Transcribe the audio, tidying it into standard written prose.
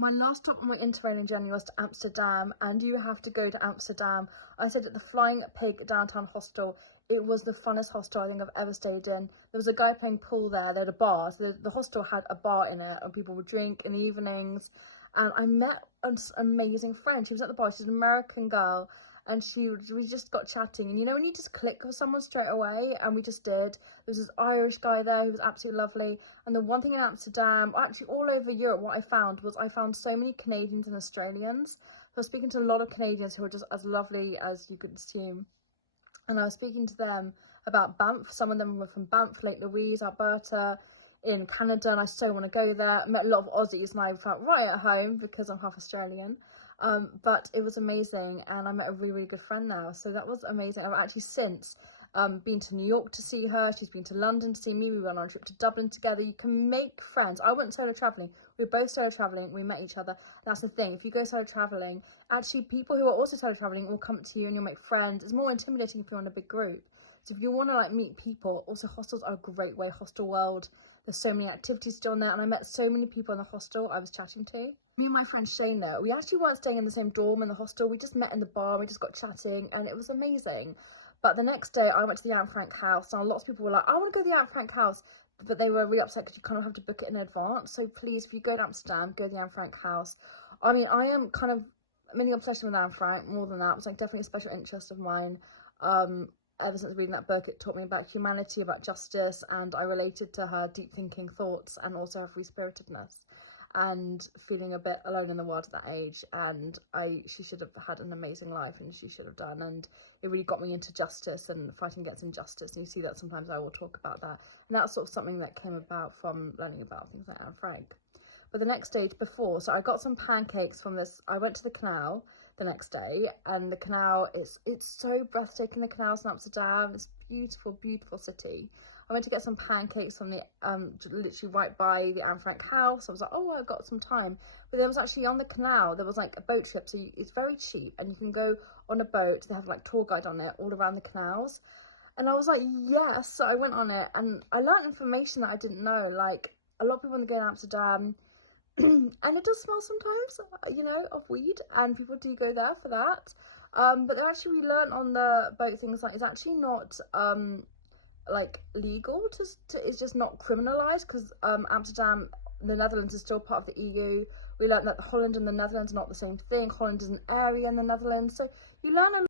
My last stop on my Interrailing journey was to Amsterdam, and you have to go to Amsterdam. I stayed at the Flying Pig downtown hostel. It was the funnest hostel I think I've ever stayed in. There was a guy playing pool there. They had a bar, so the hostel had a bar in it, and people would drink in the evenings. And I met an amazing friend. She was at the bar. She's an American girl, and we just got chatting. And you know when you just click with someone straight away, and we just did. There was this Irish guy there who was absolutely lovely. And the one thing in Amsterdam, actually all over Europe, what I found so many Canadians and Australians. So I was speaking to a lot of Canadians who were just as lovely as you could assume. And I was speaking to them about Banff. Some of them were from Banff, Lake Louise, Alberta, in Canada, and I so want to go there. I met a lot of Aussies and I felt right at home because I'm half Australian. But it was amazing, and I met a really, really good friend now, so that was amazing. I've actually since been to New York to see her. She's been to London to see me. We went on a trip to Dublin together. You can make friends. I went solo traveling. We were both solo traveling. We met each other. That's the thing. If you go solo traveling, actually people who are also solo traveling will come to you and you'll make friends. It's more intimidating if you're in a big group. So if you want to like meet people, also hostels are a great way. Hostel World, there's so many activities still on there, and I met so many people in the hostel I was chatting to. Me and my friend Shayna, we actually weren't staying in the same dorm in the hostel. We just met in the bar, we just got chatting, and it was amazing. But the next day I went to the Anne Frank house, and lots of people were like, I want to go to the Anne Frank house, but they were really upset because you kind of have to book it in advance. So please, if you go to Amsterdam, go to the Anne Frank house. I mean, I am kind of mini obsession with Anne Frank. More than that, it's like definitely a special interest of mine. Ever since reading that book, it taught me about humanity, about justice, and I related to her deep thinking thoughts and also her free-spiritedness and feeling a bit alone in the world at that age. And she should have had an amazing life, and she should have done, and it really got me into justice and fighting against injustice. And you see that sometimes I will talk about that, and that's sort of something that came about from learning about things like Anne Frank. But the next stage before, so I got some pancakes from this, I went to the canal the next day, and the canal, it's so breathtaking. The canals in Amsterdam, it's beautiful, beautiful city. I went to get some pancakes from the, literally right by the Anne Frank house. I was like, oh, I've got some time. But there was actually on the canal, there was like a boat trip, so it's very cheap, and you can go on a boat. They have like tour guide on it all around the canals. And I was like, yes, so I went on it, and I learned information that I didn't know. Like, a lot of people when they go to Amsterdam, and it does smell sometimes, you know, of weed, and people do go there for that. But they actually, we learned on the boat things like it's actually not like legal it's just not criminalized, because Amsterdam, the Netherlands, is still part of the EU. We learned that Holland and the Netherlands are not the same thing. Holland is an area in the Netherlands, so you learn a